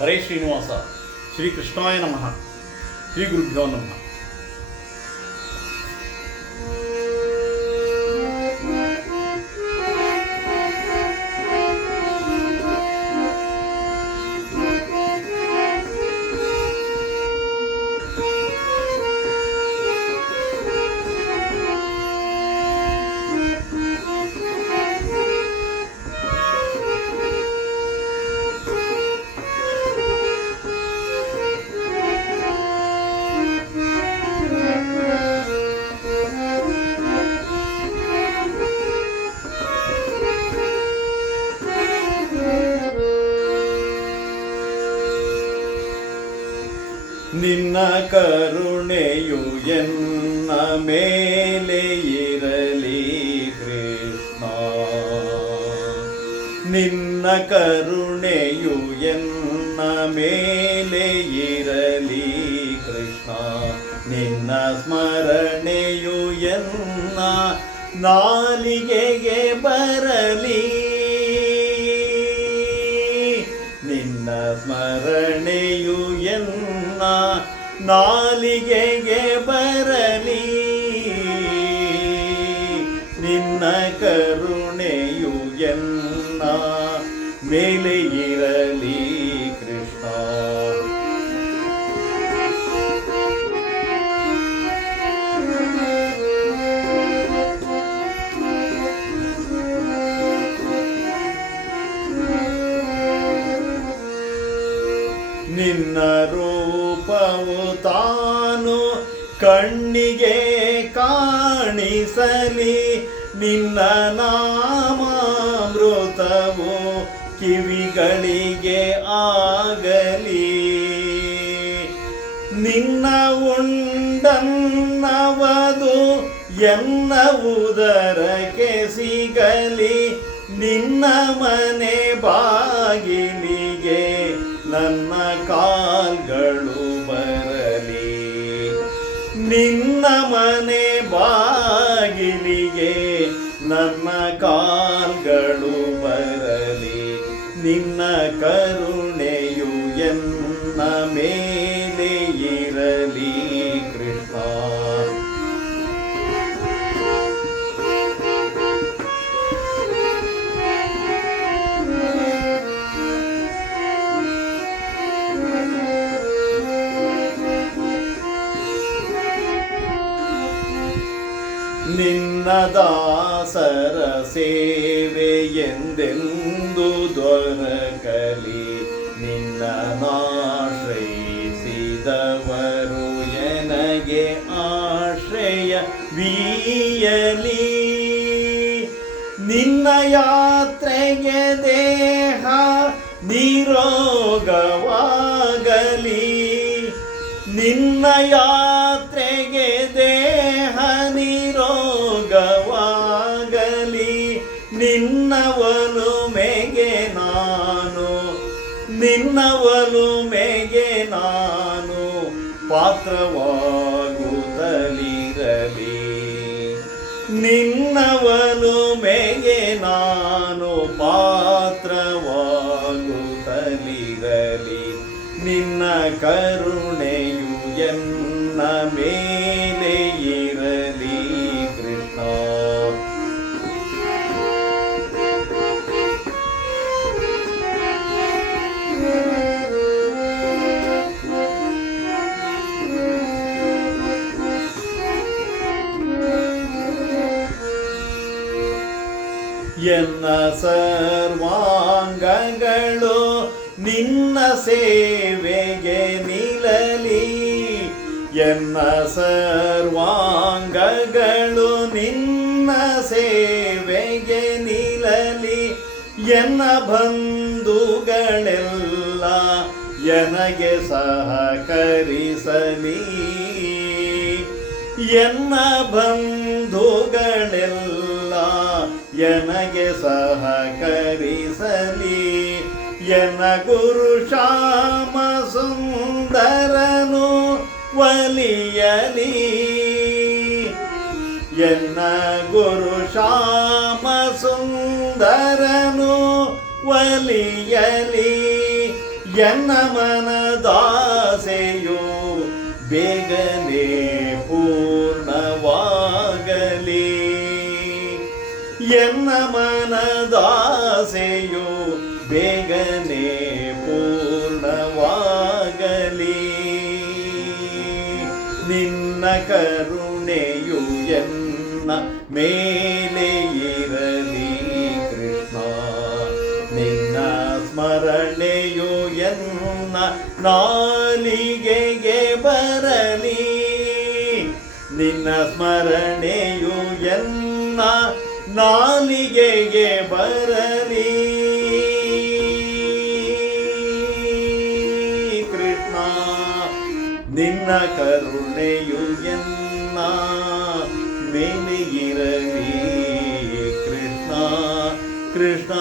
ಹರೇ ಶ್ರೀನಿವಾಸ. ಶ್ರೀ ಕೃಷ್ಣಾಯ ನಮಃ. ಶ್ರೀ ಗುರುಭ್ಯೋ ನಮಃ. ನಿನ್ನ ಕರುಣೆಯು ಎನ್ನ ಮೇಲೆ ಇರಲಿ ಕೃಷ್ಣ, ನಿನ್ನ ಕರುಣೆಯು ಎನ್ನ ಮೇಲೆ ಇರಲಿ ಕೃಷ್ಣ, ನಿನ್ನ ಸ್ಮರಣೆಯು ಎನ್ನ ನಾಲಿಗೆಗೆ ಬರಲಿ, ನಿನ್ನ ಸ್ಮರಣೆಯು ಎನ್ನ ನಾಲಿಗೆಗೆ ಬರಲಿ, ನಿನ್ನ ಕರುಣೆಯು ಎನ್ನ ಮೇಲೆ ಇರಲಿ ಕೃಷ್ಣ. ನಿನ್ನ ರೂಪವು ತಾನು ಕಣ್ಣಿಗೆ ಕಾಣಿಸಲಿ, ನಿನ್ನ ನಾಮಾಮೃತವು ಕಿವಿಗಳಿಗೆ ಆಗಲಿ, ನಿನ್ನ ಉಂಡನ್ನವದು ಎನ್ನ ಉದರಕ್ಕೆ ಸಿಗಲಿ, ನಿನ್ನ ಮನೆ ಬಾಗಿಲಿಗೆ ನನ್ನ ಕಾಲ್ಗಳು ಬರಲಿ, ನಿನ್ನ ಮನೆ ಬಾಗಿಲಿಗೆ ನನ್ನ ಕಾಲ್ಗಳು ಬರಲಿ, ನಿನ್ನ ಕರುಣೆಯು ಎನ್ನ ಮೇಲೆ ಇರಲಿ ಕೃಷ್ಣ. ನಿನ್ನ ದಾಸರ ಸೇವೆ ಎಂದೆಂದು ದೊರಕಲಿ, ನಿನ್ನ ಆಶ್ರಯಿಸಿದವರು ಎನಗೆ ಆಶ್ರಯ ವೀಯಲಿ, ನಿನ್ನ ಯಾತ್ರೆಗೆ ದೇಹ ನಿರೋಗವಾಗಲಿ, ನಿನ್ನ ಯಾತ್ರೆಗೆ ದೇಹ ನಿರೋಗವಾಗಲಿ, ನಿನ್ನ ಒಲುಮೆಗೆ ನಾನು, ನಿನ್ನ ಒಲುಮೆಗೆ ನಾನು ಪಾತ್ರವಾಗುತ್ತಲಿರಲಿ, ನಿನ್ನ ಒಲುಮೆಗೆ ನಾನು ಪಾತ್ರವಾಗುತ್ತಲಿರಲಿ, ನಿನ್ನ ಕರುಣೆಯು ಎನ್ನ ಮೇಲೆ ಇರಲಿ ಕೃಷ್ಣ. ಎನ್ನ ಸರ್ವಾಂಗಗಳು ನಿನ್ನ ಸೇವೆಗೆ ನಿಲ್ಲಲಿ, ಎನ್ನ ಸರ್ವಾಂಗಗಳು ನಿನ್ನ ಸೇವೆಗೆ ನಿಲ್ಲಲಿ, ಎನ್ನ ಬಂಧುಗಳೆಲ್ಲ ಎನಗೆ ಸಹಕರಿಸಲಿ, ಎನ್ನ ಬಂಧುಗಳೆಲ್ಲ ಎನಗೆ ಸಹಕರಿಸಲಿ, ಎನ್ನ ಗುರು ಶ್ಯಾಮ ಸುಂದರನು ಒಲಿಯಲಿ, ಎನ್ನ ಗುರು ಶ್ಯಾಮ ಸುಂದರನು ಒಲಿಯಲಿ, ಎನ್ನ ಮನದಾಸೆಯು ಬೇಗನೆ ಪೂರ್ಣವಾಗಲಿ. ಎನ್ನ ಮನದಾಸೆಯು ಬೇಗನೆ ಪೂರ್ಣವಾಗಲಿ. ನಿನ್ನ ಕರುಣೆಯು ಎನ್ನ ಮೇಲೆ ಇರಲಿ ಕೃಷ್ಣ. ನಿನ್ನ ಸ್ಮರಣೆಯು ಎನ್ನ ನಾಲಿಗೆಗೆ ಬರಲಿ. ನಿನ್ನ ಸ್ಮರಣೆಯು ಎನ್ನ ನಾಲಿಗೆಗೆ ಬರಲಿ ಕೃಷ್ಣ. ನಿನ್ನ ಕರುಣೆಯು ಎನ್ನ ಮೇಲೆ ಇರಲಿ ಕೃಷ್ಣ ಕೃಷ್ಣ.